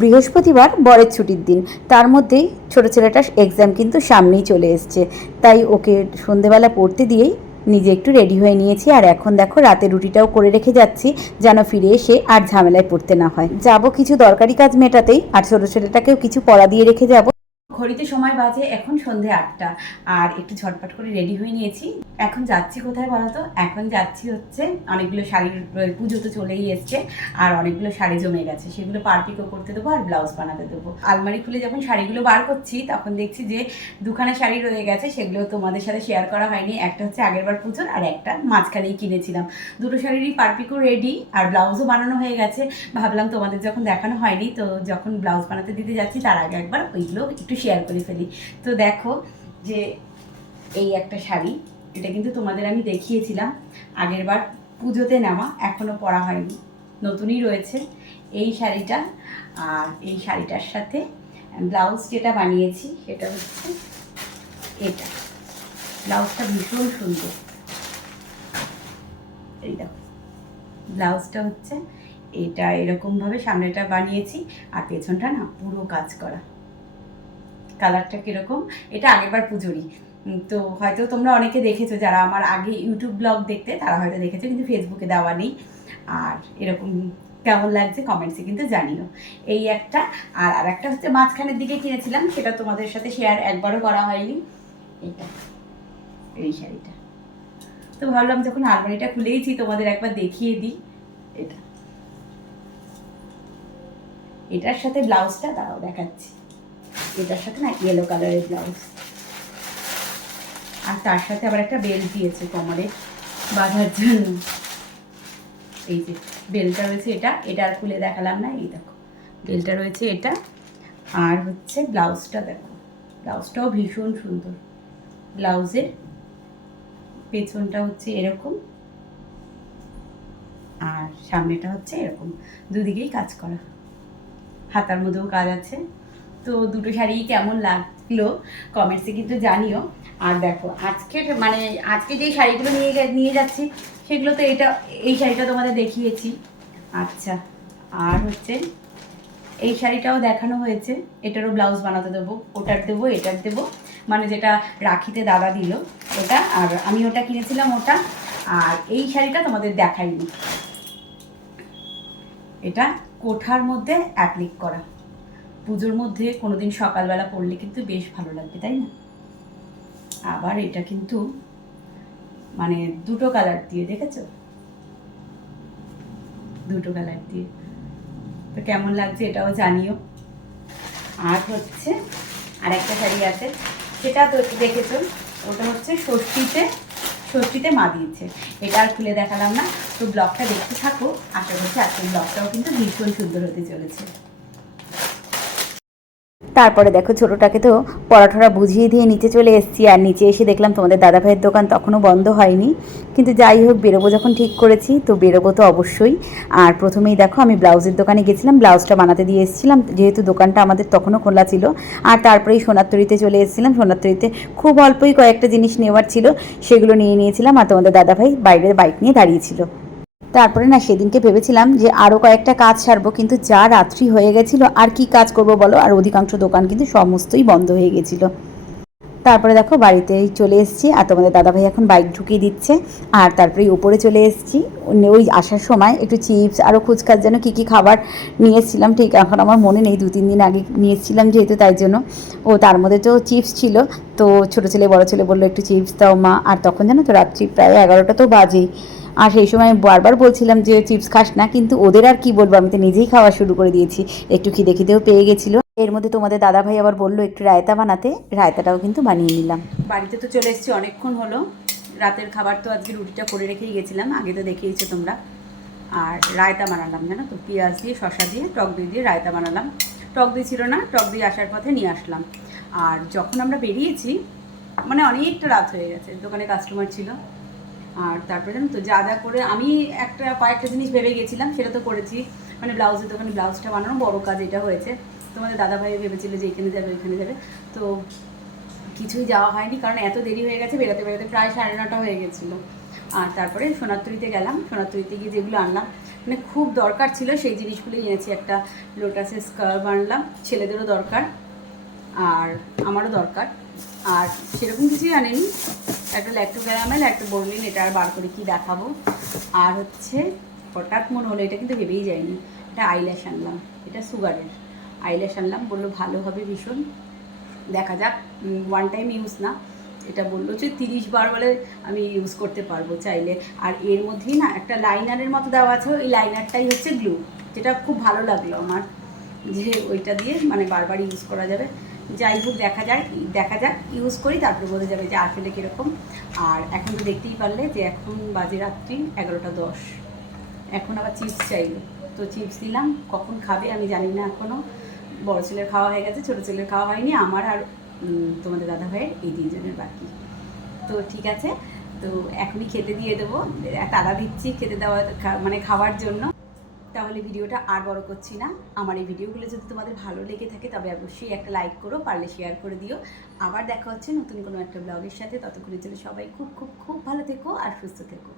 বৃহস্পতিবার বরের ছুটির দিন। তার মধ্যেই ছোট ছেলেটার এক্সাম কিন্তু সামনেই চলে এসছে। তাই ওকে সন্ধেবেলা পড়তে দিয়েই নিজে একটু রেডি হয়ে নিয়েছি। আর এখন দেখো রাতে রুটিটাও করে রেখে যাচ্ছি, যেন ফিরে এসে আর ঝামেলায় পড়তে না হয়। যাব কিছু দরকারি কাজ মেটাতেই, আর ছোটো ছেলেটাকেও কিছু পড়া দিয়ে রেখে যাব। ঘড়িতে সময় বাজে, এখন সন্ধে আটটা। আর একটু ঝটপট করে রেডি হয়ে নিয়েছি। এখন যাচ্ছি কোথায় বলো তো এখন যাচ্ছি হচ্ছে, অনেকগুলো শাড়ির পুজো তো চলেই এসছে, আর অনেকগুলো শাড়ি জমে গেছে। সেগুলো পারপিকও করতে দেবো আর ব্লাউজ বানাতে দেবো। আলমারি খুলে যখন শাড়িগুলো বার করছি, তখন দেখছি যে দুখানা শাড়ি রয়ে গেছে, সেগুলো তোমাদের সাথে শেয়ার করা হয়নি। একটা হচ্ছে আগেরবার পুজোর, আর একটা মাঝখানেই কিনেছিলাম। দুটো শাড়িরই পারপিকও রেডি আর ব্লাউজও বানানো হয়ে গেছে। ভাবলাম তোমাদের যখন দেখানো হয়নি, তো যখন ব্লাউজ বানাতে দিতে যাচ্ছি, তার আগে একবার ওইগুলো একটু শেয়ার করে ফেলি। তো দেখো যে এই একটা শাড়ি, এটা কিন্তু তোমাদের আমি দেখিয়েছিলাম, আগেরবার পুজোতে নেওয়া এখনও পরা হয়নি, নতুনই রয়েছে এই শাড়িটা। আর এই শাড়িটার সাথে ব্লাউজ যেটা বানিয়েছি, সেটা হচ্ছে এটা। ব্লাউজটা ভীষণ সুন্দর। এই দেখো, ব্লাউজটা হচ্ছে এটা, এরকমভাবে সামনেটা বানিয়েছি, আর পেছনটা না পুরো কাজ করা। কালারটা কীরকম, এটা আগেরবার পুজোরই। তো হয়তো তোমরা অনেকে দেখেছ যারা আমার আগে ইউটিউব ব্লগ দেখতে, তারা হয়তো দেখেছ, কিন্তু ফেসবুকে দেওয়া নেই। আর এরকম কেমন লাগছে কমেন্টসে কিন্তু জানিও। এই একটা, আর আর একটা হচ্ছে মাঝখানের দিকে কিনেছিলাম, সেটা তোমাদের সাথে শেয়ার একবারও করা হয়নি। এটা এই শাড়িটা। তো ভাবলাম যখন আলমারিটা খুলেইছি, তোমাদের একবার দেখিয়ে দিই। এটা। এটার সাথে ব্লাউজটা দাঁড়াও দেখাচ্ছি। এটার সাথে না ইয়েলো কালারের ব্লাউজ আর তার সাথে আবার একটা বেল্ট দিয়েছে কোমরে বাঁধার জন্য। এই যে বেলটা রয়েছে এটা এটা আর খুলে দেখালাম না, এই দেখো। বেলটা রয়েছে এটা, আর হচ্ছে ব্লাউজটা দেখো। ব্লাউজটাও ভীষণ সুন্দর। ব্লাউজের পেছনটা হচ্ছে এরকম, আর সামনেটা হচ্ছে এরকম। দুদিকেই কাজ করা। হাতার মধ্যেও কাজ আছে। তো দুটো শাড়ি কেমন লাগল কমেন্টসে কিন্তু জানিও। আর দেখো, আজকের মানে আজকে যেই শাড়িগুলো নিয়ে নিয়ে যাচ্ছি, সেগুলো তো এটা, এই শাড়িটা তোমাদের দেখিয়েছি। আচ্ছা আর হচ্ছে, এই শাড়িটাও দেখানো হয়েছে, এটারও ব্লাউজ বানাতে দেবো, ওটার দেবো, এটার দেবো মানে যেটা রাখিতে দাদা দিল, ওটা, আর আমি ওটা কিনেছিলাম ওটা, আর এই শাড়িটা তোমাদের দেখাইনি। এটা কোঠার মধ্যে অ্যাপ্লিক করা। পুজোর মধ্যে কোনোদিন সকালবেলা পড়লে কিন্তু বেশ ভালো লাগবে, তাই না? আবার এটা কিন্তু মানে দুটো কালার দিয়ে, দেখেছ? দুটো কালার দিয়ে। তো কেমন লাগছে এটাও জানিও। আর হচ্ছে আর একটা শাড়ি আছে, সেটা তো দেখেছ ওটা হচ্ছে ষষ্ঠীতে ষষ্ঠীতে মা দিয়েছে। এটা আর খুলে দেখালাম না। তো ব্লগটা দেখতে থাকো। আশা করছি আজকের ব্লগটাও কিন্তু ভীষণ সুন্দর হতে চলেছে। তারপরে দেখো ছোটোটাকে তো পড়াঠরা বুঝিয়ে দিয়ে নিচে চলে এসেছি, আর নিচে এসে দেখলাম তোমাদের দাদা ভাইয়ের দোকান তখনও বন্ধ হয়নি। কিন্তু যাই হোক, বেরোবো যখন ঠিক করেছি, তো বেরোবো তো অবশ্যই। আর প্রথমেই দেখো আমি ব্লাউজের দোকানে গেছিলাম, ব্লাউজটা বানাতে দিয়ে এসেছিলাম, যেহেতু দোকানটা আমাদের তখনও খোলা ছিল। আর তারপরেই সোনারতরিতে চলে এসেছিলাম সোনারতরিতে খুব অল্পই কয়েকটা জিনিস নেওয়ার ছিল, সেগুলো নিয়ে নিয়েছিলাম, আর তোমাদের দাদা ভাই বাইরের বাইক নিয়ে দাঁড়িয়েছিল তারপরে না সেদিনকে ভেবেছিলাম যে আরও কয়েকটা কাজ সারবো কিন্তু যা রাত্রি হয়ে গেছিল, আর কি কাজ করব বলো? আর অধিকাংশ দোকান কিন্তু সমস্তই বন্ধ হয়ে গেছিল। তারপরে দেখো বাড়িতে চলে এসেছি আর তোমাদের দাদাভাই এখন বাইক ঢুকিয়ে দিচ্ছে। আর তারপরে উপরে চলে এসেছি। ওই আসার সময় একটু চিপস আরও খুচখাচ যেন কী কী খাবার নিয়ে এসেছিলাম ঠিক এখন আমার মনে নেই, দু তিন দিন আগে নিয়ে এসেছিলাম যেহেতু তাই জন্য। ও তার মধ্যে তো চিপস ছিল, তো ছোটো ছেলে, বড় ছেলে বলল একটু চিপস দাও মা। আর তখন জানো তো রাত্রি প্রায় এগারোটা তো বাজেই। আর সেই সময় বারবার বলছিলাম যে চিপস খাস না, কিন্তু ওদের আর কি বলব, আমি তো নিজেই খাওয়া শুরু করে দিয়েছি। একটু খিদে খিদেও পেয়ে গেছিল। এর মধ্যে তোমাদের দাদা ভাই আবার বলল, একটু রায়তা বানাতে। রায়তাটাও কিন্তু বানিয়ে নিলাম। বাড়িতে তো চলে এসেছি, অনেকক্ষণ হলো। রাতের খাবার তো আজকে রুটিটা করে রেখেই গেছিলাম, আগে তো দেখিয়েছো তোমরা। আর রায়তা বানালাম, জানো তো? পেঁয়াজ দিয়ে শশা দিয়ে, টক দই দিয়ে রায়তা বানালাম। টক দই ছিল না, টক দই আসার পথে নিয়ে আসলাম। আর যখন আমরা বেরিয়েছি মানে অনেকটা রাত হয়ে গেছে, দোকানে কাস্টমার ছিল। আর তারপরে জানো তো, যা যা করে আমি একটা, কয়েকটা জিনিস ভেবে গেছিলাম, সেটা তো করেছি। মানে ব্লাউজের দোকানে ব্লাউজটা বানানো বড় কাজ, এটা হয়েছে। তোমাদের দাদা দাদাভাই ভেবেছিল যে এখানে যাবে, ওইখানে যাবে। তো কিছুই যাওয়া হয়নি, কারণ এত দেরি হয়ে গেছে, বেরোতে বেরোতে প্রায় সাড়ে নটা হয়ে গেছিল। আর তারপরে সোনারতরিতে গেলাম সোনারতরিতে গিয়ে যেগুলো আনলাম মানে খুব দরকার ছিল, সেই জিনিসগুলোই এনেছি একটা লোটাসের স্কার্ভ আনলাম, ছেলেদেরও দরকার, আর আমারও দরকার। আর সেরকম কিছুই আনেনি। একটা ল্যাক্টোগ্যারামেল একটা বর্লিন এটা আর বার করে কি দেখাবো। আর হচ্ছে, হঠাৎ মনে হলো, এটা কিন্তু ভেবেই যায়নি এটা আইল্যাশ আনলাম, এটা সুগারের। আইল্যাশ আনলাম, বলল, ভালো হবে ভীষণ। দেখা যাক ওয়ান টাইম ইউজ না। এটা বলল যে, তিরিশ বার বলে আমি ইউজ করতে পারব চাইলে। আর এর মধ্যেই না, একটা লাইনারের মতো দেওয়া আছে, ওই লাইনারটাই হচ্ছে গ্লু যেটা খুব ভালো লাগল আমার, যে ওইটা দিয়ে মানে বারবার ইউজ করা যাবে। যাই হোক, দেখা যায় দেখা যাক ইউজ করি, তারপরে বোঝা যাবে যে আসলে কীরকম? আর এখন তো দেখতেই পারলে যে, এখন বাজে রাত্রি এগারোটা দশ। এখন আবার চিপস চাইলো। তো চিপস দিলাম, কখন খাবে আমি জানি না এখনও বড় ছেলের খাওয়া হয়ে গেছে, ছোটো ছেলের খাওয়া হয়নি, আমার আর তোমাদের দাদা ভাইয়ের এই তিনজনের বাকি। তো ঠিক আছে, তো এখনই খেতে দিয়ে দেবো তারা দিচ্ছি খেতে দেওয়া মানে খাওয়ার জন্য। তাহলে ভিডিওটা আর বড় করছি না। আমার এই ভিডিওগুলো যদি তোমাদের ভালো লেগে থাকে, তবে অবশ্যই একটা লাইক করো, পারলে শেয়ার করে দিও। আবার দেখা হচ্ছে নতুন কোনো একটা ব্লগের সাথে, ততক্ষণের জন্য সবাই খুব খুব খুব ভালো থেকো আর সুস্থ থেকো।